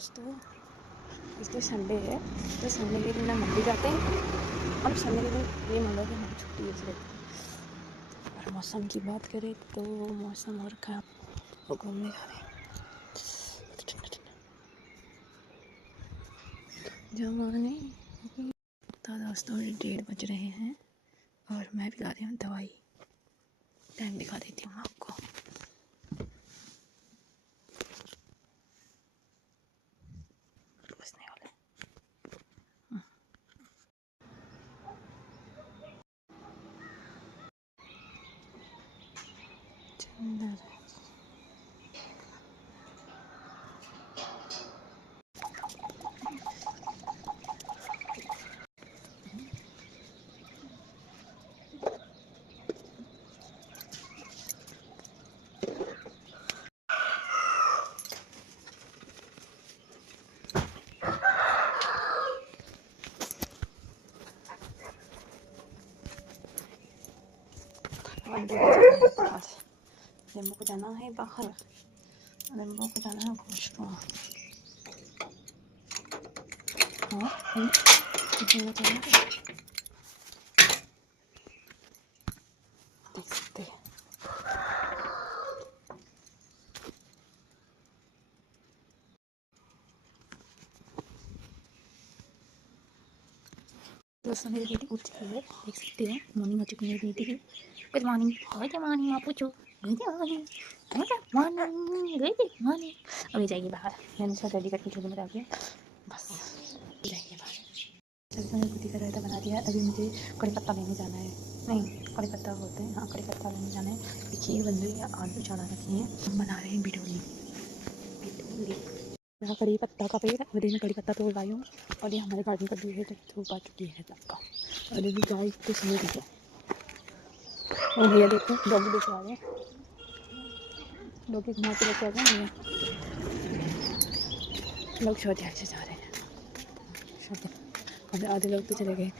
दोस्तों, इस तो संडे है, तो संडे के दिन हम मंदिर जाते हैं और संडे के दिन ये मान लो कि हमारी छुट्टी है इसलिए। और मौसम की बात करें तो मौसम और खराब, घूमने जा रहे हैं जमाने। तो दोस्तों 1:30 बज रहे हैं और मैं भी ला रही हूँ दवाई। टाइम दिखा देती हूँ आपको। बसने वाले रेम्बो को जाना है बाहर, रेम्बो को जाना है वॉशरूम। हाँ देख सकते हैं। दोस्तों मेरी बेटी उठ चुकी है, देख सकते हैं। मॉर्निंग हो चुकी है मेरी बेटी की। गुड मॉर्निंग, गुड मॉर्निंग आप पूछो। Good morning, good morning, good morning. अभी जाइए बाहर, मैंने सब रेडी करके झोले में डाल दिया, बस जाइए बाहर। चलते मैंने खुद ही का रायता बना दिया। अभी मुझे कड़ी पत्ता लेने जाना है, नहीं कड़ी पत्ता बोलते हैं, हाँ कड़ी पत्ता लेने जाना है। खीर बन रही है, आलू चढ़ा रखी हैं, हम बना रहे हैं बिटोली। यहाँ कड़ी पत्ता का पेड़, और मैं कड़ी पत्ता तोड़ लाई हूँ। और ये हमारे गार्डन का व्यू है जब धूप आ चुकी है तब का। और अभी गाय को समय दिया और भैया देखो डॉगी लेके आ गए, डॉगी घुमा के लेके आ गए भैया। लोग शौचालय से जा रहे हैं, और आधे लोग तो चले गए।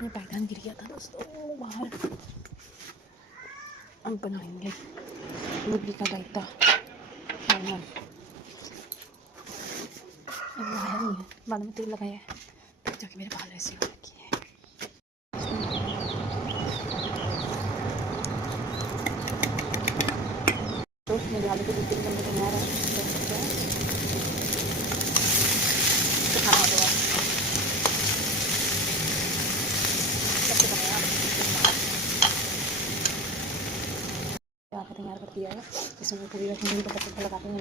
मैं पायदान गिर गया था दोस्तों बाहर। अब बनाएंगे मुर्गी का रायता। लगाया नहीं है, बाद में तेल लगाया है, ताकि मेरे बाल ऐसे हो रखी है। तो मेरे आलू को दूसरे बंदे को बना रहा है, तो खाना हो गया सबसे बनाया तैयार कर दिया है। इसमें पूरी रखने को पत्थर लगाते हैं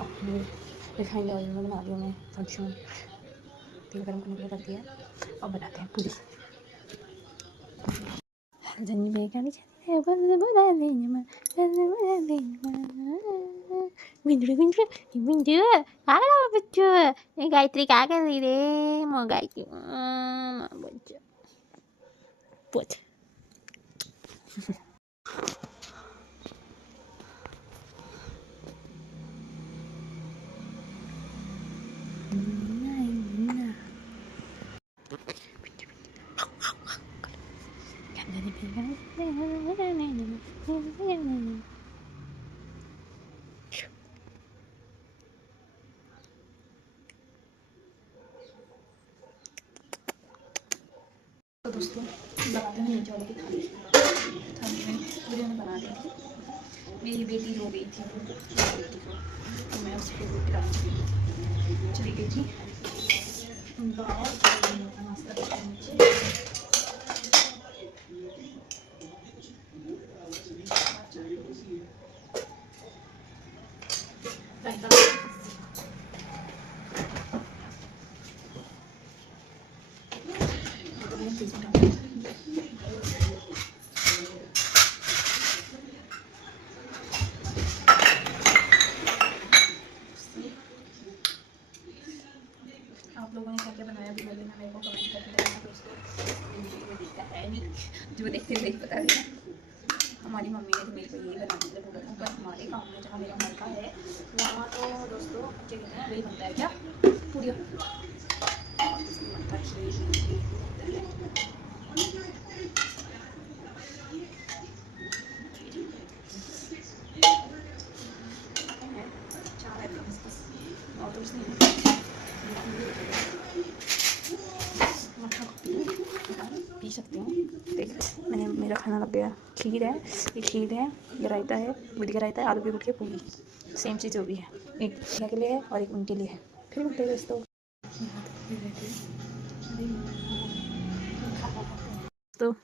अपने रिफाइंड ऑयल में बना रही हूँ मैं फॉर्चून। तेल गर्म करने के लिए रख दिया और बनाते हैं पूरी। जन्नी बेगा नहीं चलती है बंद बना लेने में बना लेने बिंदु बिंदु बिंदु आ रहा बच्चो। ये गायत्री क्या कर रही रे? मो गायत्री बच्चो पूछ। तो दोस्तों बनाते हैं नीचे वाले की थाली में पूरी मैंने बना दी थी। मेरी बेटी रो गई थी, बेटी को तो मैं उसको चली गई थी उनका नाश्ता करके नीचे। आप लोगों ने क्या क्या बनाया भी बोले ना मेरे को कमेंट करके बताना दोस्तों। है नहीं जो देखते हुए बता देना। हमारी मम्मी ने तो मेरे को यही बनाने के लिए बोला था, पर हमारे गाँव में जहाँ मेरा घर का है वहाँ तो दोस्तों क्या कहते हैं वही बनता है, क्या पूरी बॉटल्स नहीं है, मट्ठा पी सकते हो। देख मैंने मेरा खाना लग गया, खीर है, ये खीर है, ये रायता है, बुधी का रायता है, आलू की गुट के पूरी, सेम चीज़ जो भी है, एक भैया के लिए है और एक उनके लिए है। फिर मिलते हैं दोस्तों। तो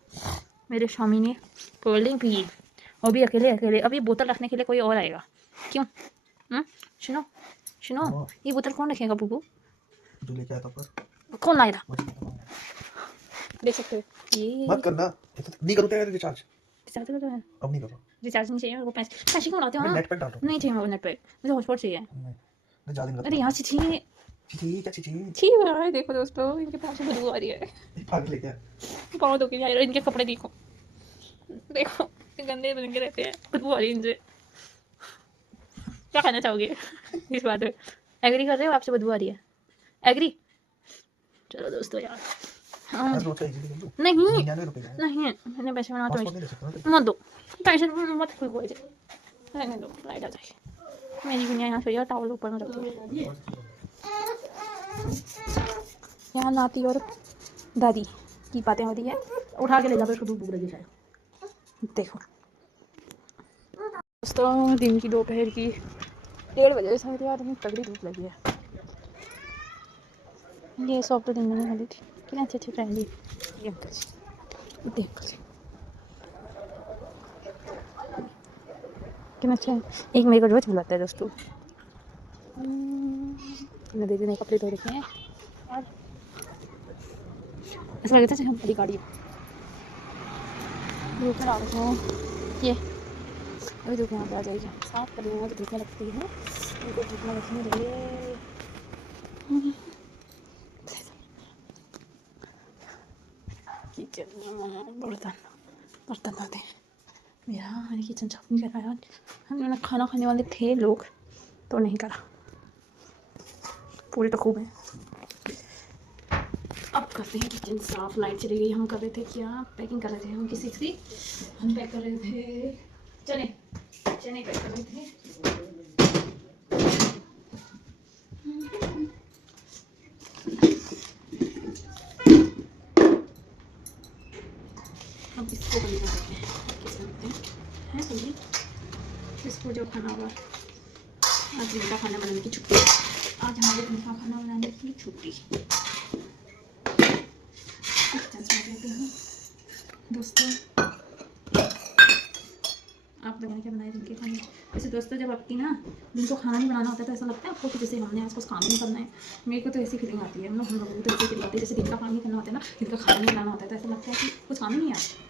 मेरे स्वामी ने कोल्ड ड्रिंक पी, वो भी अकेले अकेले। अब ये बोतल रखने के लिए कोई और आएगा क्यों? सुनो सुनो, ये बोतल कौन रखेगा बुबू? जो लेके आया था पर कौन लाएगा? देख सकते हो ये। मत करना, नहीं करूँ क्या रिचार्ज? रिचार्ज कर रहा है? अब नहीं करो। रिचार्ज नहीं चाहिए मेरे को, पैसे क्यों लाते हो? नेट पैक डाल दो। नहीं चाहिए मेरे को नेट पैक, मुझे हॉटस्पॉट चाहिए। मैं जा दूंगा। अरे यहाँ से छी क्या छी छी भाई, देखो दोस्तों इनके पाँव से बदबू आ रही है। भाग लेके आ। पाँव धो के जा रहे हैं, इनके कपड़े देखो देखो गंदे बन के रहते हैं, बदबू आ रही है इनसे। क्या कहना चाहोगे इस बात में? एग्री कर रहे हो? आपसे बदबू आ रही है, एग्री? चलो दोस्तों यार, नहीं नहीं, मैंने पैसे बना तो मत दो, पैसे मत कोई रहने दो, लाइट आ जाएगी। मेरी दुनिया यहाँ से टावल ऊपर में रखती है। यहाँ नाती और दादी की बातें हो रही है, उठा के ले जाओ इसको, धूप भूख लगी शायद। देखो दोस्तों, दिन की दोपहर की 1:30 बजे शायद यार, इतनी तगड़ी धूप लगी है। ये शॉप तो दिन में नहीं खुली थी, कितने अच्छे अच्छे फ्रेंडली ये अंकल जी, ये अंकल जी कितना अच्छा है। एक मेरे को रोज बुलाता है दोस्तों। मैं दीदी ने कपड़े धो रखे हैं और ऐसा लग रहा है हम बड़ी गाड़ी धूप में आ रहे हो। ये अभी धूप यहाँ पे आ जाएगी, साफ कर लूँगा तो धूप में लगती है, उनको धूप में रखने के लिए। किचन बर्तन धोते हैं। मेरी किचन साफ नहीं कराया, हमने खाना खाने वाले थे लोग तो नहीं करा, पूरी तो खूब है। अब करते हैं किचन साफ। लाइट चली गई, हम कर रहे थे क्या, पैकिंग कर रहे थे हम किसी की, हम पैक कर रहे थे चने पैक कर रहे थे। अब इसको बंद कर देते हैं, किस करते हैं सब्जी, इसको जो खाना होगा। आज दिन का खाना बनाने की छुट्टी, आज हमारे दिन का खाना बनाने की छुट्टी। दोस्तों आप लोगों ने क्या बनाए दिन के खाने? वैसे दोस्तों, जब आपकी ना दिन को खाना नहीं बनाना होता है तो ऐसा लगता है आपको कि जैसे हमने आसपास काम नहीं करना है। मेरे को तो ऐसी फीलिंग आती है, हम लोगों को तो ऐसी फीलिंग आती है जैसे दिन का काम नहीं करना होता है ना, दिन का खाना नहीं बनाना होता है तो ऐसा लगता है कि कुछ काम ही नहीं आता।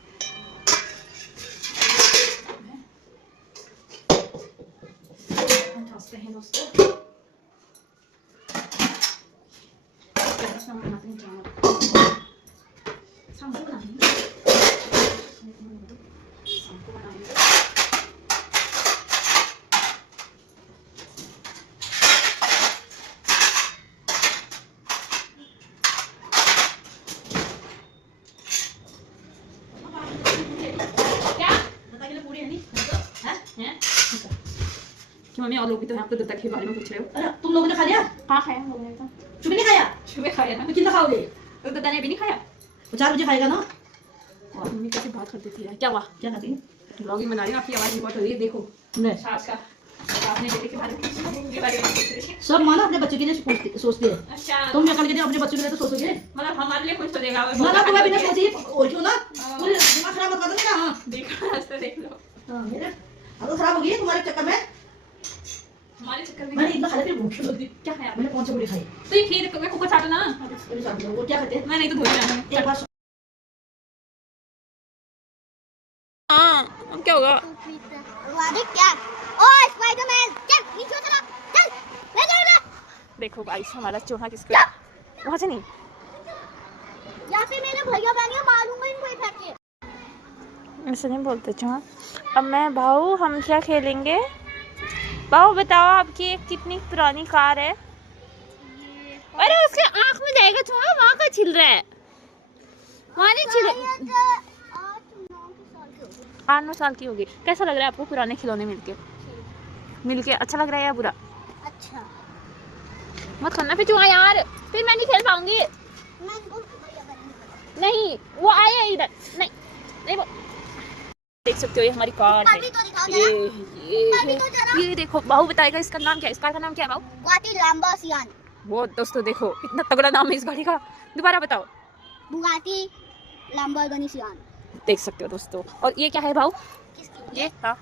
हैं दोस्तों, बनाते हैं मम्मी और लोग भी तो हैं, आप तो दूध तक के बारे में पूछ रहे हो। अरे तुम लोगों ने खा लिया? हाँ खाया हम लोगों ने तो। सुबह नहीं खाया? सुबह खाया ना। तो कितना खाओगे? तो दादा ने भी नहीं खाया। वो 4 बजे खाएगा ना। और मम्मी कैसे बात कर देती है, क्या हुआ? क्या खाती है? ब्लॉगिंग बना रही हूँ, आपकी आवाज़ रिकॉर्ड हो रही है, देखो सास का अपने बेटे के बारे में सब माँ ना अपने बच्चे के लिए सोचते हैं। अच्छा तुम क्या करके अपने बच्चों के लिए तो सोचोगे? मतलब हमारे लिए कुछ तो देगा ना ना, तुम्हें बिना सोचे और क्यों ना पूरे दिमाग खराब मत कर देना। हां देखो रास्ते देख लो। हां मेरा हालत खराब हो गई है तुम्हारे चक्कर में। हमारे चक्कर में मैंने इतना खाया फिर भूख लगी। क्या खाया? मैंने 5 पूरी खाई। तो ये खीर में कुकर चाटो ना। वो क्या खाते हैं? मैं नहीं तो धो जाना एक बार। हां अब क्या होगा? क्या? ओए स्पाइडरमैन, चल नीचे चला, चल ले जा। देखो गाइस, हमारा चूहा किसको वहां से नहीं, यहाँ पे मेरे भैया बहनियां मारूंगा इनको ही फेंक के। ऐसे नहीं बोलते चूहा। अब मैं भाऊ, हम क्या खेलेंगे? भाऊ बताओ, आपकी एक कितनी पुरानी कार है? अरे उसके आँख में जाएगा चूहा, वहाँ का छिल रहा है, वहाँ नहीं छिल। 8-9 साल की होगी। कैसा लग रहा है आपको पुराने खिलौने मिलके अच्छा लग रहा है या बुरा? अच्छा मत करना फिर चूहा यार, फिर मैं नहीं खेल पाऊंगी। मैं इनको भैया बनेंगे। नहीं वो आए हैं इधर, नहीं नहीं वो देख सकते हो ये हमारी कार है। अभी तो दिखाओ ये जरा। अभी तो जरा। ये देखो, बाहु बताएगा इसका नाम क्या है, इस कार का नाम क्या है बाहु? Bugatti Lamborghini. वो दोस्तों देखो इतना तगड़ा नाम है इस गाड़ी का, दोबारा बताओ। बुगाटी लैम्बोर्गिनी सियान। देख सकते हो दोस्तों। और ये क्या है भाऊ? किसकी? ये हाँ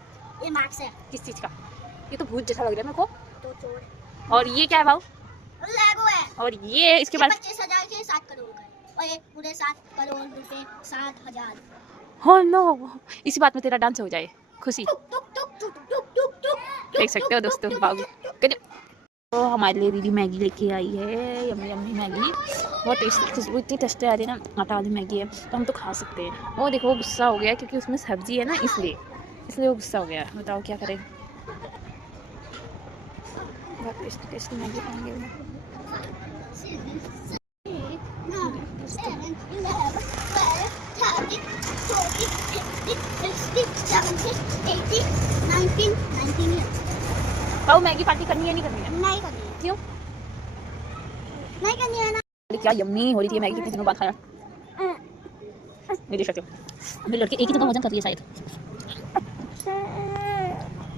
ये मैक्स है। किस चीज का? ये तो भूत जैसा लग रहा है मेरे को। तो चोर है। और ये क्या है भाऊ? लेगो है। और ये इसके बाद 25,000 के 7 करोड़ का है। और ये पूरे 7 करोड़ रुपए 7,000। हो नो, इसी बात में तेरा डांस हो जाए खुशी। टुक टुक टुक टुक टुक टुक टुक। देख सकते हो दोस्तों बाबू। तो हमारे लिए दीदी मैगी लेके आई है, यम्मी यम्मी मैगी, बहुत टेस्टी, खुशबू इतनी टेस्टी आ रही है ना। आटा वाली मैगी है तो हम तो खा सकते हैं। वो देखो वो गुस्सा हो गया क्योंकि उसमें सब्जी है ना, इसलिए वो गुस्सा हो गया। बताओ क्या करें। बहुत टेस्टी टेस्टी मैगी खाएंगे। 7, 11, 12, 13, 14, 15, 16, 17, 18, 19 years। बाबू मैगी पार्टी करनी है नहीं करनी है? नहीं करनी है। क्यों? नहीं करनी है ना। क्या यम्मी हो रही थी मैगी, कितने दिनों बाद खाया। नहीं देख सकते हो मेरी लड़की एक ही तो वजन कर रही है शायद।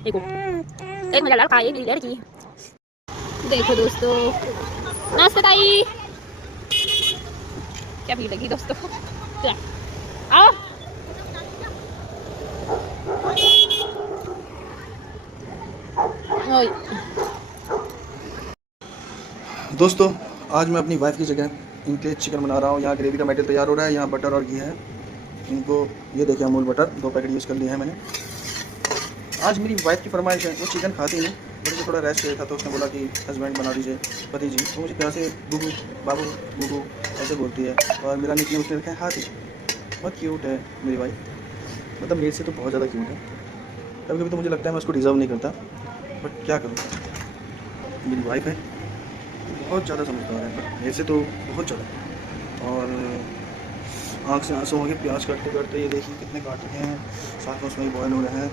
देखो एक मेरा लड़का है, मेरी लड़की। देखो दोस्तों नाश्ता ताई क्या भीड़ लगी दोस्तों। चला आओ। ओए दोस्तों आज मैं अपनी वाइफ की जगह इनके चिकन बना रहा हूँ। यहाँ ग्रेवी का बैटर तैयार हो रहा है, यहाँ बटर और घी है। इनको ये देखिए अमूल बटर 2 पैकेट यूज़ कर लिए हैं मैंने। आज मेरी वाइफ की फरमाइश है, वो चिकन खाती नहीं, मुझे थोड़ा रेस्ट चाहिए था तो उसने बोला कि हस्बैंड बना दीजिए, पति जी। तो मुझे प्यार से गुगू बाबू गुगू ऐसे बोलती है। और मेरा निकनेम उसने रखा है हाथी। बहुत क्यूट है मेरी वाइफ, मतलब मेरे से तो बहुत ज़्यादा क्यूट है। कभी कभी तो मुझे लगता है मैं उसको डिज़र्व नहीं करता, बट क्या करूँ, मेरी वाइफ है, बहुत ज़्यादा समझदार है, बट मेरे से तो बहुत ज़्यादा। और आँख से आंसू हो गए प्याज काटते काटते। ये देखिए कितने काट रहे हैं, साथ में उसमें बॉयल हो रहे हैं।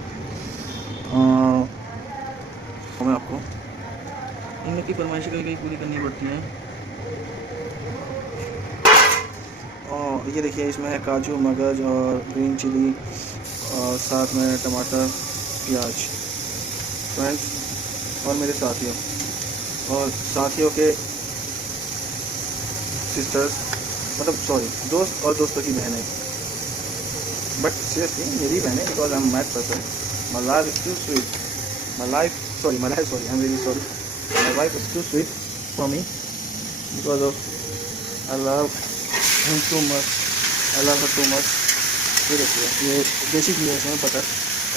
मैं आपको इनकी फरमाइशें कभी कभी पूरी करनी पड़ती हैं। और ये देखिए इसमें है काजू, मगज और ग्रीन चिली और साथ में टमाटर, प्याज। फ्रेंड्स और मेरे साथियों के सिस्टर्स, मतलब सॉरी दोस्त और दोस्तों की बहनें, बट सीरियसली मेरी बहनें, because I am math person. My life is too sweet, my life sorry I am very sorry, my wife is too sweet for me because of I love him too much, I love her too much. ये देखिए ये देसी घी है, इसमें butter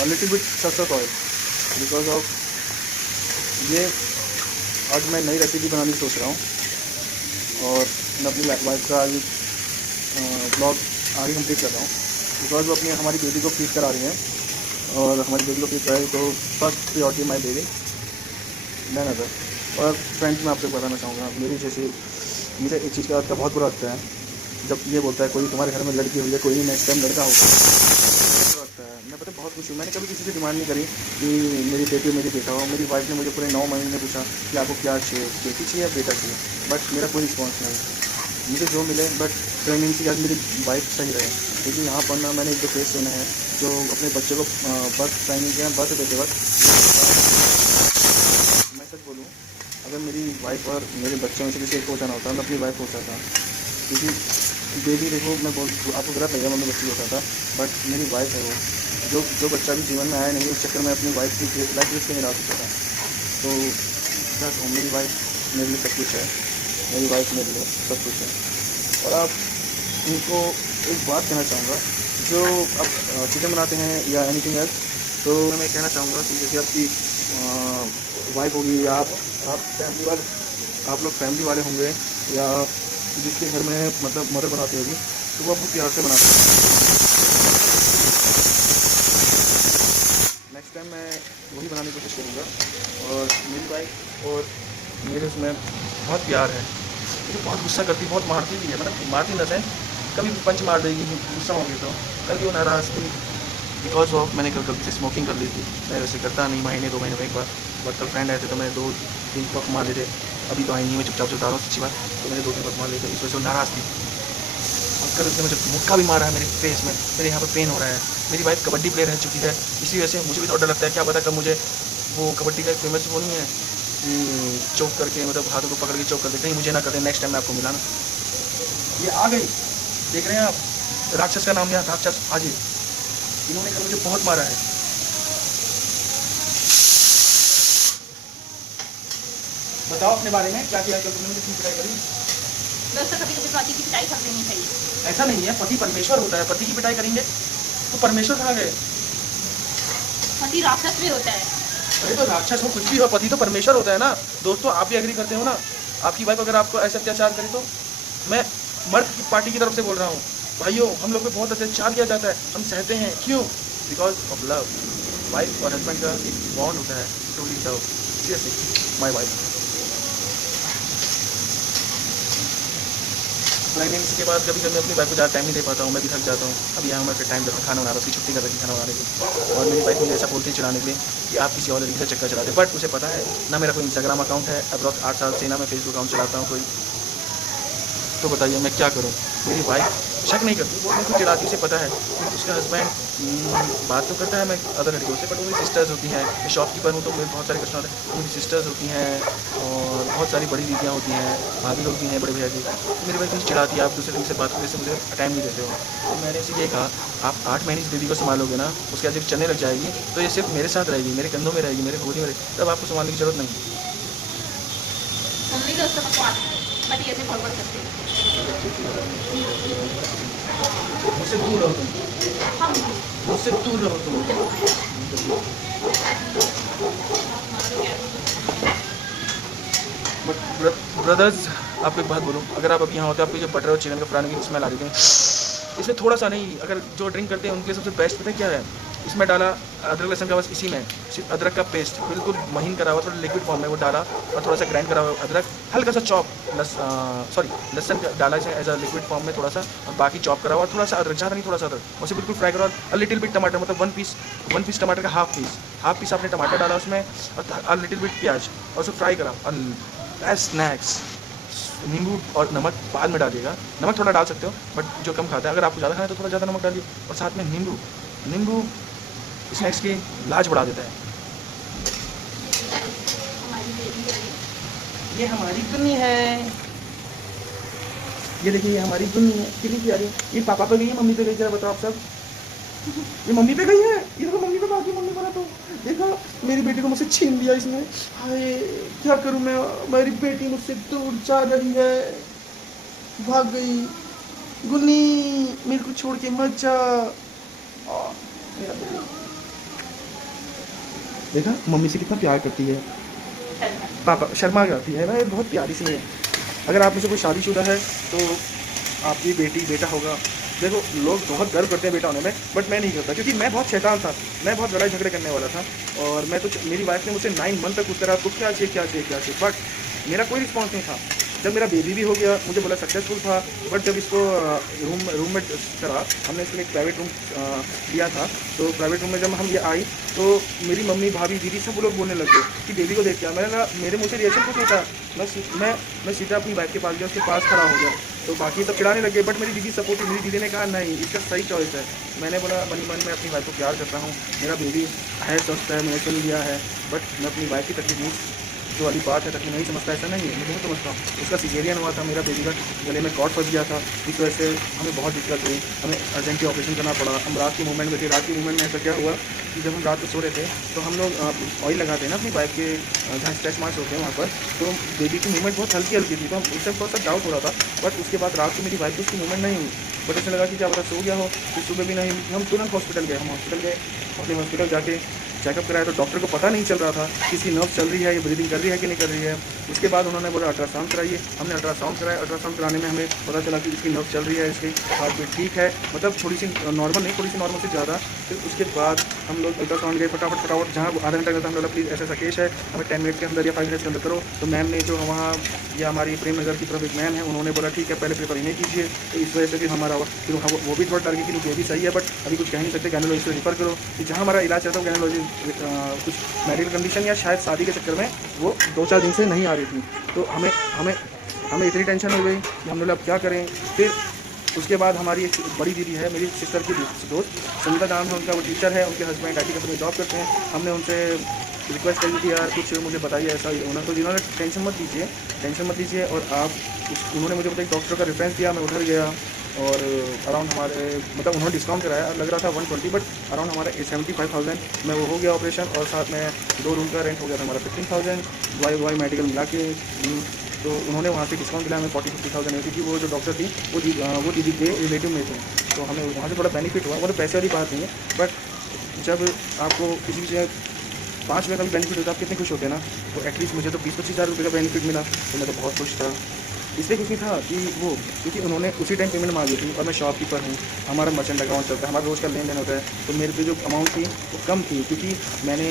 और little bit सरसों oil. Because of ये आज मैं नई रेसिपी बनाने की सोच रहा हूँ और मैं अपनी वाइफ का ये ब्लॉग आगे कंप्लीट कर रहा हूँ। बिकॉज वो अपनी हमारी बेबी को फीड करा रही हैं और हमारी बेबी को फीड कराई तो first priority my baby then other. और फ्रेंड्स मैं आपसे बताना चाहूँगा, मेरी जैसे मुझे एक चीज़ का बहुत बुरा लगता है जब ये बोलता है कोई तुम्हारे घर में लड़की हुई है, कोई नेक्स्ट टाइम लड़का होगा। लगता है मैं पता बहुत खुश हूँ, मैंने कभी किसी से डिमांड नहीं करी कि मेरी बेटी मेरी बेटा हो। मेरी वाइफ ने मुझे पूरे 9 महीने में पूछा कि आपको क्या चाहिए, बेटी चाहिए या बेटा चाहिए, बट मेरा कोई रिस्पॉन्स नहीं। मुझे जो मिले, बट प्रेगनेंसी आज मेरी वाइफ सही रहे। क्योंकि यहाँ पर ना मैंने एक दो केस सुने हैं जो अपने बच्चे को बर्थ टाइमिंग किया, बर्थ देते वक्त। मैं सच बोलूँ, अगर मेरी वाइफ और मेरे बच्चों में से किसी एक को पहुँचाना होता मैं अपनी वाइफ पहुँचाता। क्योंकि बेबी देखो मैं आपको गलत लगेगा, मम्मी बच्ची होता था, बट मेरी वाइफ है वो जो बच्चा भी जीवन में आया नहीं, उस चक्कर में अपनी वाइफ की लाइफ रिस्क नहीं डाल सकता था। तो क्या कहूँ, मेरी वाइफ मेरे लिए सब कुछ है, मेरी वाइफ मेरे लिए सब कुछ है। और आप इनको एक बात कहना चाहूँगा, जो आप चिकन बनाते हैं या एनीथिंग एल्स, तो मैं कहना चाहूँगा कि जैसे आपकी वाइफ होगी या आप फैमिली वाले, आप लोग फैमिली वाले होंगे या जिसके घर में मतलब मदर बनाती होगी, तो वो आपको प्यार से बनाते हैं। नेक्स्ट टाइम मैं वही बनाने की कोशिश करूँगा। और मेरी वाइफ और मेरे उसमें बहुत प्यार है, मुझे बहुत गुस्सा करती, बहुत मारती भी है, मतलब मारती न है, कभी भी पंच मार देगी गुस्सा होगी तो। कल वो नाराज़ थी बिकॉज ऑफ मैंने कल गलती से स्मोकिंग कर ली थी। मैं वैसे करता नहीं, महीने 2 महीने में एक बार, बट कल फ्रेंड आए थे तो मैंने 2-3 पफ मार दिए थे। अभी तो आई नहीं, मैं चुपचाप से उतारा हूँ सच्ची बात। तो मैंने 2-3 बार लेकर इस वजह से वो नाराज़ थी। अंकल उसने मुझे मुक्का भी मारा है मेरे फेस में, मेरे यहाँ पर पेन हो रहा है। मेरी वाइफ कबड्डी प्लेयर रह चुकी है, इसी वजह से मुझे भी थोड़ा डर लगता है, क्या पता कब मुझे वो कबड्डी का एक फेमस वो नहीं है कि चौक करके मतलब हाथों को पकड़ के चौक कर दे, कहीं मुझे ना कर दे नेक्स्ट टाइम मैं आपको मिला ना। ये आ गई, देख रहे हैं आप, राक्षस का नाम यहाँ राक्षस हाजिर। इन्होंने कल मुझे बहुत मारा है। बताओ अपने बारे में, क्या किया कल तुमने, मुझे क्यों पिटाई करी? दोस्तों कभी कभी पति की पिटाई कर देनी चाहिए। ऐसा नहीं है, पति परमेश्वर होता है, पति की पिटाई करेंगे तो परमेश्वर कहाँ गए? पति राक्षस भी होता है। अरे तो राक्षस हो कुछ भी हो, पति तो परमेश्वर होता है ना। दोस्तों आप भी एग्री करते हो ना? आपकी वाइफ अगर आपको ऐसे अत्याचार करे तो, मैं मर्द की पार्टी की तरफ से बोल रहा हूँ भाइयों, हम लोग पे बहुत अत्याचार किया जाता है, हम सहते हैं, क्यों? Because of love. वाइफ और हस्बैंड का एक बॉन्ड होता है, truly love. Seriously my wife. Pregnancy के बाद कभी कभी मैं अपनी वाइफ को ज़्यादा टाइम नहीं दे पाता हूँ, मैं भी थक जाता हूँ। अभी यहाँ मैं फिर टाइम देता हूँ, खाना बना रहा हूँ, उसकी छुट्टी कर रही खाना बनाने की। और मेरी वाइफ मुझे ऐसा बोलती है चलाने के लिए कि आप किसी और लड़की से चक्कर चलाते, बट उसे पता है ना मेरा कोई इंस्टाग्राम अकाउंट है अप्रॉक्स 8 साल से, ना मैं फेसबुक अकाउंट चलाता हूँ कोई। तो बताइए मैं क्या करूँ? मेरी वाइफ शक नहीं करती, वो मुझे चिढ़ाती, उसे पता है उसका हस्बैंड बात तो करता है मैं अदर लड़कियों से, बट वो मेरी सिस्टर्स होती हैं। मैं शॉपकीपर हूँ तो मेरे बहुत सारे कस्टमर हैं, मेरी सिस्टर्स होती हैं और बहुत सारी बड़ी दीदियाँ होती हैं, भाभी लोग भी हैं, बड़े भैया जी। मेरी वाइफ मुझे चिढ़ाती है, आप दूसरे दिन से बात करने से मुझे टाइम नहीं देते हो। तो मैंने उसे ये कहा, आप 8 महीने से दीदी को संभालोगे ना, उसके बाद जब चलने लग जाएगी तो ये सिर्फ मेरे साथ रहेगी, मेरे कंधों में रहेगी, मेरे गोदी में रहेगी, तब आपको संभालने की जरूरत नहीं। हम भी दोस्तों को पति ऐसे फॉरवर्ड करते हैं। मुझसे दूर रहो तुम, मुझसे दूर रहो तुम। बट ब्रदर्स, आपको एक बात बोलूँ, अगर आप अब यहाँ होते आपको जो बटर और चिकन का फ्राई की स्मेल आ रही थी, इसमें थोड़ा सा नहीं, अगर जो ड्रिंक करते हैं उनके लिए सबसे बेस्ट पता है क्या है? इसमें डाला अदरक लहसुन का, बस इसी में सिर्फ अदरक का पेस्ट बिल्कुल महीन करा हुआ, थोड़ा लिक्विड फॉर्म में वो डाला, और थोड़ा सा ग्राइंड करा हुआ अदरक, हल्का सा चॉप लहसुन डाला इसे एज अ लिक्विड फॉर्म में थोड़ा सा, और बाकी चॉप करा हुआ, थोड़ा सा अदरक, ज़्यादा नहीं, थोड़ा सा अदरक, उसे बिल्कुल फ्राई करा, और लिटिल बिट टमाटर, मतलब वन पीस टमाटर का हाफ पीस आपने टमाटर डाला उसमें, और लिटिल बिट प्याज, और उसे फ्राई करा, और बेस्ट स्नैक्स। नींबू और नमक बाद में डालिएगा, नमक थोड़ा डाल सकते हो बट जो कम खाता है, अगर आपको ज़्यादा खाना है तो थोड़ा ज़्यादा नमक डालिए, और साथ में नींबू स्नैक्स की लाज बढ़ा देता है। ये हमारी दुनी है, ये देखिए ये हमारी दुनी है, कितनी प्यारी। ये पापा पे गई है, मम्मी पे गई, जरा बताओ आप सब। ये मम्मी पे गई है, ये देखो मम्मी पे बाकी मम्मी बोला तो देखो मेरी बेटी को मुझसे छीन लिया इसने। हाय क्या करूं मैं, मेरी बेटी मुझसे दूर जा रही है, भाग गई। गुन्नी मेरे को छोड़ के मत जा। देखा मम्मी से कितना प्यार करती है, पापा शर्मा जाती है ना, ये बहुत प्यारी सी है। अगर आप में से कोई शादीशुदा है तो आपकी बेटा होगा। देखो लोग बहुत गर्व करते हैं बेटा होने में, बट मैं नहीं करता, क्योंकि मैं बहुत शैतान था, मैं बहुत लड़ाई झगड़े करने वाला था। और मैं तो, मेरी वाइफ ने मुझसे 9 मंथ तक पूछता रहा आपको क्या चाहिए, बट मेरा कोई रिस्पॉन्स नहीं था। जब मेरा बेबी भी हो गया मुझे बोला सक्सेसफुल था, बट जब इसको रूम में करा, हमने इसके लिए एक प्राइवेट रूम दिया था, तो प्राइवेट रूम में जब हम ये आई तो मेरी मम्मी भाभी दीदी सब लोग बोलने लग गए कि बेबी को देख के। मैंने मेरे मुझे रिएक्शन कुछ नहीं था, मैं सीधा अपनी वाइफ के पास गया, उसके पास खड़ा हो गया, तो बाकी सब चिढ़ाने लगे, बट मेरी दीदी सपोर्ट, मेरी दीदी ने कहा नहीं इसका सही चॉइस है। मैंने बोला मन में अपनी वाइफ को प्यार करता हूँ, मेरा बेबी है, स्वस्थ है, मैंने सुन लिया है, बट मैं अपनी वाइफ की तकलीफ नहीं, जो वाली बात है तकलीफ नहीं समझता, ऐसा नहीं है, मैं नहीं समझता हूँ। उसका सिजेरियन हुआ था, मेरा बेबी का गले में कॉर्ड फंस गया था, इस वजह से हमें बहुत दिक्कत हुई, हमें अर्जेंटली ऑपरेशन करना पड़ा। हम रात की मूवमेंट में थे, रात की मूवमेंट में ऐसा क्या हुआ कि जब हम रात को सो रहे थे तो हम लोग ऑयल लगाते हैं ना अपनी वाइफ के जहाँ स्ट्रेच मार्क्स होते हैं वहाँ पर, तो बेबी की मूवमेंट बहुत हल्की थी, तो हम उससे थोड़ा सा डाउट हो रहा था। बट उसके बाद रात को मेरी वाइफ को उसकी मूवमेंट नहीं हुई, बट ऐसा लगा कि क्या पता सो गया हो, फिर सुबह भी नहीं। हम तुरंत हॉस्पिटल गए, अपने हॉस्पिटल जाके चेकअप कराया, तो डॉक्टर को पता नहीं चल रहा था कि इसकी नर्व चल रही है, ये ब्रीदिंग कर रही है कि नहीं कर रही है। उसके बाद उन्होंने बोला अल्ट्रासाउंड कराइए, हमने अल्ट्रासाउंड कराया। अल्ट्रासाउंड कराने में हमें पता चला कि इसकी नर्व चल रही है, इसकी हार्ट बीट ठीक है, मतलब थोड़ी सी नॉर्मल नहीं, थोड़ी सी नॉर्मल से ज़्यादा। फिर उसके बाद हम लोग अल्ट्रासाउंड गए, फटाफट जहाँ आधा घंटा लगता है, हम लोग प्लीज़ ऐसा केस है, हमें 10 मिनट के अंदर या 5 मिनट के अंदर करो। तो मैम ने जो वहाँ या हमारी प्रेम नगर की तरफ एक मैम है, उन्होंने बोला ठीक है पहले पेपर इन्हें कीजिए। तो इस वजह से फिर हमारा फिर वो भी थोड़ा डर गई कि ये भी सही है, बट अभी कुछ कह नहीं सकते, गैनोलॉजी से रिफर करो। जहाँ हमारा इलाज चलता है गैनोलॉजी कुछ मेडिकल कंडीशन या शायद शादी के चक्कर में वो 2-4 दिन से नहीं आ रही थी। तो हमें हमें हमें इतनी टेंशन हो गई कि हमने बोला अब क्या करें। फिर उसके बाद हमारी एक बड़ी दीदी है, मेरी सिस्टर की दोस्त, संगीता नाम है उनका, वो टीचर है, उनके हस्बैंड IT कंपनी में जॉब करते हैं। हमने उनसे रिक्वेस्ट करी थी यार कुछ मुझे बताइए ऐसा ही होना। तो जिन्होंने टेंशन मत लीजिए और आप उन्होंने मुझे एक डॉक्टर का रेफरेंस दिया। मैं उधर गया और अराउंड हमारे मतलब उन्होंने डिस्काउंट कराया, लग रहा था 120 बट अराउंड हमारा 75,000 में वो हो गया ऑपरेशन। और साथ में 2 रूम का रेंट हो गया था हमारा 15,000 वाई मेडिकल मिला के। तो उन्होंने वहाँ से डिस्काउंट दिलाया, हमें 40-50,000 में, क्योंकि वो जो डॉक्टर थी वो दीदी के रिलेटिव में थे। तो हमें वहाँ से बड़ा बेनिफिट हुआ। मतलब पैसे वाली बात नहीं है, बट जब आपको किसी से 5 रुपये का भी बेनिफिट होता है आप कितने खुश होते हैं ना। तो एटलीस्ट मुझे तो 20-25 हज़ार रुपये का बेनिफिट मिला, तो मैं तो बहुत खुश था। इसलिए खुश नहीं था कि वो क्योंकि उन्होंने उसी टाइम पेमेंट मांगी थी और मैं शॉपकीपर हूँ, हमारा मर्चेंट अकाउंट चलता है, हमारा रोज़ का लेन देन होता है। तो मेरे पे जो अमाउंट थी वो कम थी, क्योंकि मैंने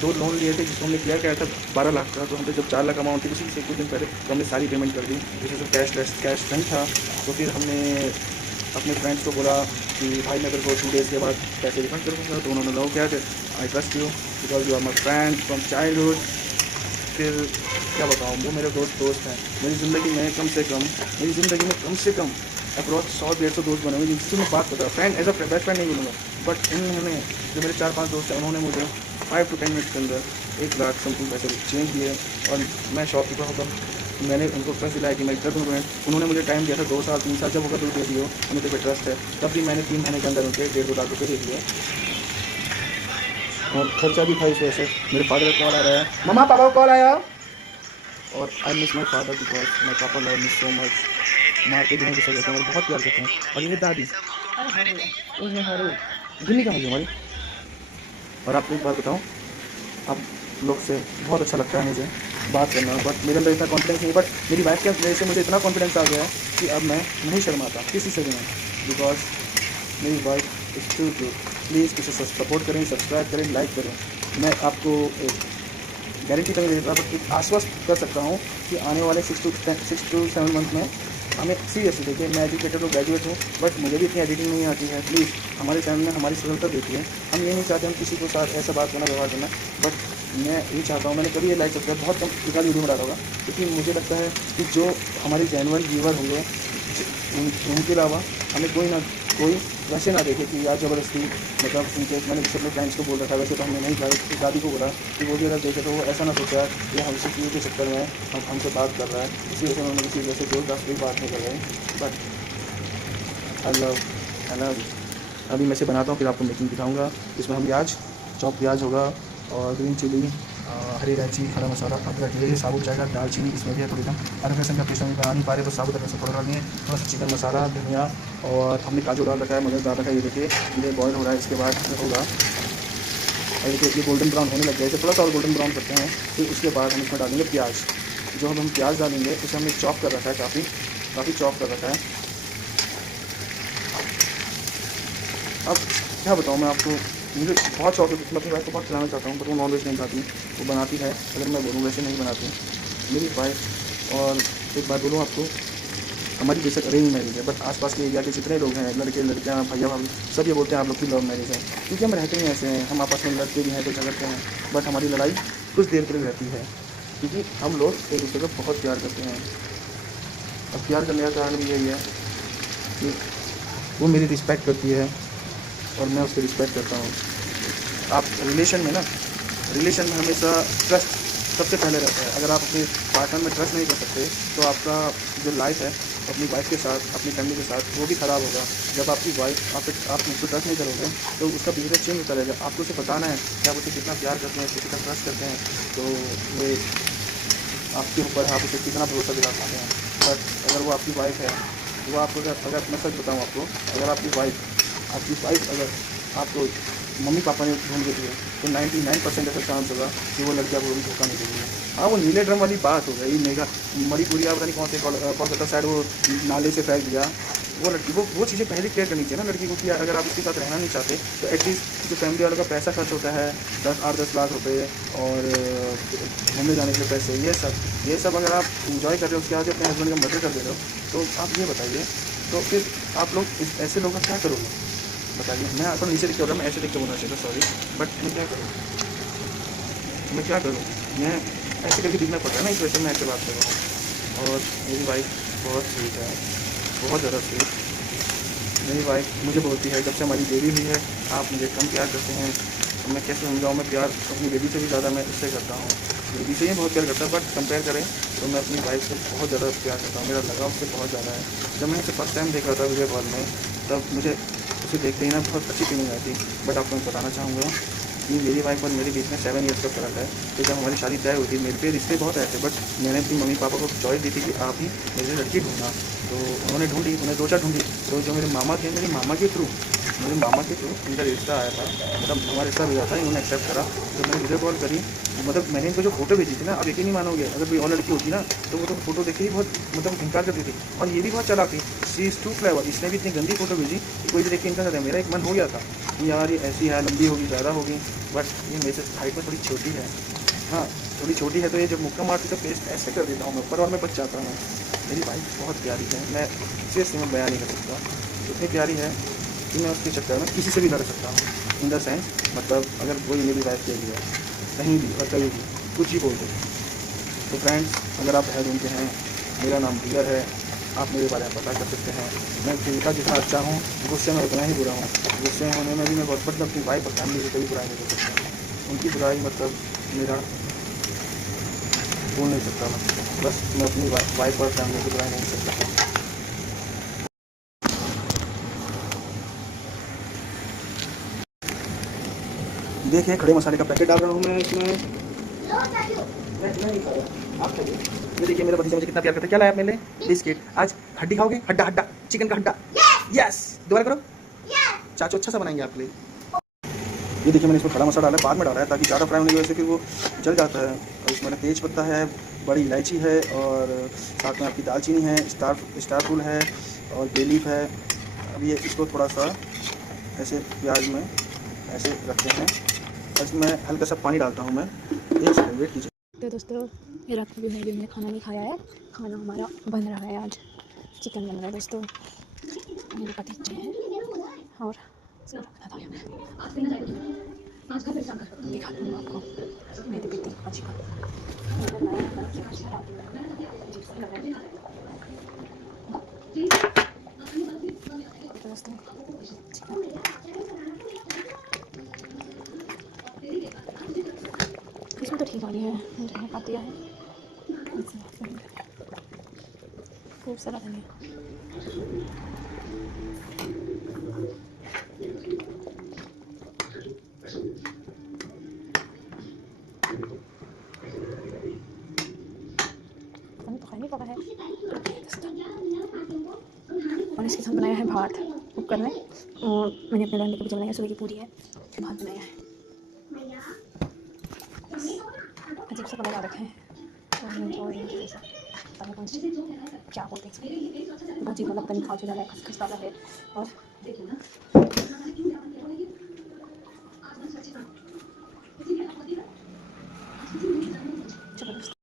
2 लोन लिए थे जिसको हमने किया था 12 लाख का। तो हमने जब 4 लाख अमाउंट थी उसी से कुछ दिन पहले तो हमने सारी पेमेंट कर दी, जिससे सब कैश नहीं था। तो फिर हमने अपने फ्रेंड्स को बोला कि भाई मैं तेरे को 2 डेज़ के बाद पैसे रिफंड कर दूँगा। तो उन्होंने लोग क्या थे, I trust you because you are my friend from childhood. फिर क्या बताऊँ, वो मेरे दोस्त हैं। मेरी ज़िंदगी में कम से कम अप्रॉक्स 100-150 दोस्त बने हुए जिनसे मैं बात करता हूँ। Friend as a best friend नहीं बोलूँगा, बट इन्होंने जो मेरे 4-5 दोस्त हैं उन्होंने मुझे 5 to 10 मिनट के अंदर 1 लाख समथिंग पैसे चेंज किए। और मैं शॉपकीपर होता, मैंने उनको ट्रस्ट दिलाया कि मैं कर दूँ पेमेंट। उन्होंने मुझे टाइम दिया था 2 साल 3 साल, जब होगा तो दे दियो, हमें तो ट्रस्ट है। तब भी मैंने 3 महीने के अंदर उनके 1.5-2 लाख रुपये दे दिए। और खर्चा भी था इस वजह से। मेरे फादर का कॉल आ रहा है, मम्मा पापा का कॉल आया। और I miss my father because my पापा लव मी सो मच। मारते भी हैं गुस्सा करते हैं और बहुत प्यार करते हैं। और ये दादी दिल्ली का मुझे हमारी। और आपको एक बात बताऊँ, आप लोग से बहुत अच्छा लगता है मुझे बात करना, बट मेरे अंदर इतना कॉन्फिडेंस नहीं। बट मेरी वाइफ के वजह से मुझे इतना कॉन्फिडेंस आ गया है कि अब मैं नहीं शर्माता किसी से भी नहीं, बिकॉज मेरी wife is too good. Please इसे सपोर्ट करें, सब्सक्राइब करें, लाइक करें। मैं आपको एक गारंटी तो नहीं दे सकता, बट एक आश्वस्त कर सकता हूँ कि आने वाले 6 to 7 मंथ में हमें सीरियसली देखिए, मैं एजुकेटेड और ग्रेजुएट हूँ, बट मुझे भी इतनी एडिटिंग नहीं आती है। प्लीज़ हमारे चैनल में हमारी सफलता देखिए। हम ये नहीं चाहते हम किसी को साथ ऐसा बात करना, व्यवहार करना, बट मैं ये चाहता हूँ, मैंने कभी ये लाइक सब्सक्राइब बहुत कम एक वीडियो में डाला होगा, क्योंकि मुझे लगता है कि जो हमारे जेन्युइन व्यूअर होंगे उनके अलावा हमें कोई वैसे ना देखे कि यार ज़बरदस्ती, मतलब उनके मैंने जैसे अपने फ्रेंड्स को बोल रखा है वैसे तो हमने नहीं कहा। कि दादी को बोला कि वो भी अगर देखे तो वो ऐसा ना सोचा कि हमसे क्यों के चक्कर में हमसे बात कर रहा है, इसी वजह से उन्होंने किसी वजह से जोर दास कोई बात नहीं कर रहे हैं। बट आई लव अभी मैं से बनाता हूँ, फिर आपको मेकिंग दिखाऊँगा। इसमें हम चॉप प्याज होगा और ग्रीन चिली, हरी इलायची, खड़ा मसाला, अदरक, ये साबुत जाएगा, दालचीनी इसमें भी है थोड़ी कम। अदरक लहसुन का पेस्ट हम बना नहीं पा रहे तो साबुत लहसुन थोड़ा डालेंगे, थोड़ा सा चिकन मसाला, धनिया, और हमने काजू डाल रखा है, मगर डाल रखा है। ये देखिए ये बॉयल हो रहा है, इसके बाद होगा और ये गोल्डन ब्राउन होने लग गया, इसे थोड़ा सा और गोल्डन ब्राउन करते हैं। फिर उसके बाद हम इसमें डालेंगे प्याज। जो हम प्याज डालेंगे उसे हमने चॉप कर रखा है, काफ़ी चॉप कर रखा है। अब क्या बताऊँ मैं आपको, मुझे बहुत शौक है, मैं अपनी वाइफ को बहुत खिलाना चाहता हूँ, बट वो नॉन वेज नहीं खाती, वो बनाती है। अगर मैं बोलूँ वैसे नहीं बनाती मेरी वाइफ। और एक बात बोलूँ आपको, हमारी बेशक अरेंज मैरिज है, बट आसपास के एरिया के जितने लोग हैं, लड़के लड़कियाँ, भैया भाभी, सब ये बोलते हैं आप लोग की लव मैरिज है, क्योंकि हम रहते हैं ऐसे हैं। हम आपस में लड़ते भी हैं तो झगड़ते हैं, बट हमारी लड़ाई कुछ देर के लिए रहती है, क्योंकि हम लोग एक दूसरे को बहुत प्यार करते हैं। अब प्यार करने का कारण भी यही है कि वो मेरी रिस्पेक्ट करती है और मैं उसकी रिस्पेक्ट करता हूँ। आप रिलेशन में हमेशा ट्रस्ट सबसे पहले रहता है। अगर आप अपने पार्टनर में ट्रस्ट नहीं कर सकते तो आपका जो लाइफ है अपनी वाइफ के साथ, अपनी फैमिली के साथ, वो भी ख़राब होगा। जब आपकी वाइफ आप उसको ट्रस्ट नहीं करोगे तो उसका बिहेवियर चेंज होता रहेगा। आपको उसे बताना है कि आप उसे कितना प्यार करते हैं, कितना ट्रस्ट करते हैं, तो वो आपके ऊपर आप उसे कितना भरोसा दिला सकते हैं। बट अगर वो आपकी वाइफ है, वो आपको अगर मैं सच बताऊँ आपको, अगर आपकी वाइफ अगर आपको मम्मी पापा ने ढूंढ देती है तो 99% ऐसा चांस होगा कि वो लड़कियाँ को भी धोखा नहीं देगी। हाँ, वो नीले ड्रम वाली बात हो गई, मेगा मणिपुरिया पता नहीं कौन से कोलकाता साइड वो नाले से फेंक दिया, वो लड़की वो चीज़ें पहले क्लियर करनी चाहिए ना लड़की को कि अगर आप उसके साथ रहना नहीं चाहते तो एटलीस्ट जो फैमिली वालों का पैसा खर्च होता है 8-10 लाख रुपए और घूमने जाने के लिए पैसे, ये सब अगर आप इंजॉय कर रहे हो उसके आगे अपने हस्बैंड का मर्डर कर दे रहे हो, तो आप ये बताइए तो फिर आप लोग ऐसे लोगों का क्या करोगे? बताइए। मैं आपको नीचे देख के बोल रहा हूँ, मैं ऐसे देख के बोलना चाहिए, सॉरी, बट मैं क्या करूँ, मैं ऐसे करके दिखना पड़ रहा है ना, इस वजह से मैं ऐसे बात कर रहा हूँ। और मेरी वाइफ बहुत स्वीट है, बहुत ज़्यादा स्वीट। मेरी वाइफ मुझे बोलती है, जब से हमारी बेबी हुई है आप मुझे कम प्यार करते हैं। तो मैं कैसे समझाऊँ, मैं प्यार अपनी बेबी से भी ज़्यादा मैं इससे करता हूँ। बेबी से ही बहुत प्यार करता हूँ, बट कंपेयर करें तो मैं अपनी वाइफ से बहुत ज़्यादा प्यार करता हूँ। मेरा लगाव उससे बहुत ज़्यादा है। जब मैं इसे फर्स्ट टाइम देख रहा था वीडियो कॉल में, तब मुझे उसे देखते ही ना बहुत अच्छी फीलिंग आई थी। बट आपको मैं बताना चाहूँगा कि मेरी वाइफ और मेरे बीच में 7 ईयर्स का फ़र्क है। तो जब हमारी शादी तय हुई थी, मेरे पे रिश्ते बहुत आए थे, बट मैंने अपनी मम्मी पापा को चॉइस दी थी कि आप ही मेरे लिए लड़की ढूंढना। तो उन्होंने ढूंढी, उन्हें 2-4 ढूंढी। तो जो मेरे मामा थे, मेरी मामा के थ्रू इनका रिश्ता आया था, मतलब हमारा रिश्ता भेजा था, इन्होंने एक्सेप्ट करा। तो मैंने वीडियो कॉल करी, मतलब मैंने इनको जो फोटो भेजी थी ना, अब यकीन नहीं मानोगे, अगर कोई और लड़की होती ना तो वो तो फोटो देख के ही बहुत मतलब इनकार करती थी। और ये भी बहुत चालाक थी, शी इज़ टू क्लेवर। इसने भी इतनी गंदी फोटो भेजी कि कोई भी देख के इनकार करता है। मेरा एक मन हो गया था कि यार ये ऐसी है, लंबी होगी, ज़्यादा होगी, बट ये मेरे से हाइट में थोड़ी छोटी है। हाँ, थोड़ी छोटी है, तो ये जब मुक्का मारती तो फेस ऐसे कर देता हूँ मैं ऊपर और मैं बच जाता हूँ। मेरी वाइफ बहुत प्यारी है, मैं सीरियसली मैं बयान नहीं कर सकता, इतनी प्यारी है कि मैं उसके चक्कर में किसी से भी लड़ सकता हूँ। इन द सेंस, मतलब अगर कोई मेरी वाइफ के लिए कहीं भी और कभी भी कुछ ही बोल दे। तो फ्रेंड्स, अगर आप है ढूंढते हैं, मेरा नाम डियर है, आप मेरे बारे में पता कर सकते हैं। मैं जिनका जितना अच्छा हूँ, गुस्से में उतना ही बुरा हूँ। गुस्से होने में भी मैं बहुत, मतलब अपनी वाइफ और फैमिली से कभी बुराई नहीं कर सकता। उनकी बुराई मतलब मेरा बोल नहीं सकता मैं, बस मैं अपनी वाइफ और फैमिली की बुराई नहीं कर सकता। देखिए, खड़े मसाले का पैकेट डाल रहा हूँ मैं इसमें। मैं नहीं खा रहा, आप खाइए। ये देखिए मेरा भतीजा मुझे कितना प्यार करता है। क्या लाया आप मेरे लिए? बिस्किट। आज हड्डी खाओगे? हड्डा हड्डा, चिकन का हड्डा। यस, दोबारा करो। चाचू अच्छा सा बनाएंगे आपके लिए। ये देखिए मैंने इसमें खड़ा मसाला डाला है, बाद में डाला है ताकि ज़्यादा फ्राई होने की वजह से फिर वो जल जाता है। और इसमें तेज पत्ता है, बड़ी इलायची है, और साथ में आपकी दालचीनी है, स्टार फूल है, और बे लीफ है। अब ये इसको थोड़ा सा ऐसे प्याज में ऐसे रखते हैं, और इसमें हल्का सा पानी डालता हूँ मैं। एक सेकंड वेट कीजिए। तो दोस्तों, ये रात को भी है, भी हमने खाना नहीं खाया है। खाना हमारा बन रहा है, आज चिकन बन रहा है दोस्तों। मेरे भतीजे हैं और दिखाती हूँ आपको मेरी बेटी का चिकन। तो दोस्तों, इसमें तो ठीक आ रही है, मुझे काट दिया है खूब सारा धनिया। तो खाने पड़ा है और इसके साथ बनाया है भात कुकर में, और मैंने अपने लड़ने को भी बनाया, सुबह की पूरी है, भात बनाया है। अजीब सा बना रखे हैं क्या बोलते हैं, बहुत ही मतलब पता नहीं खा चुका है, खसखस वाला है। और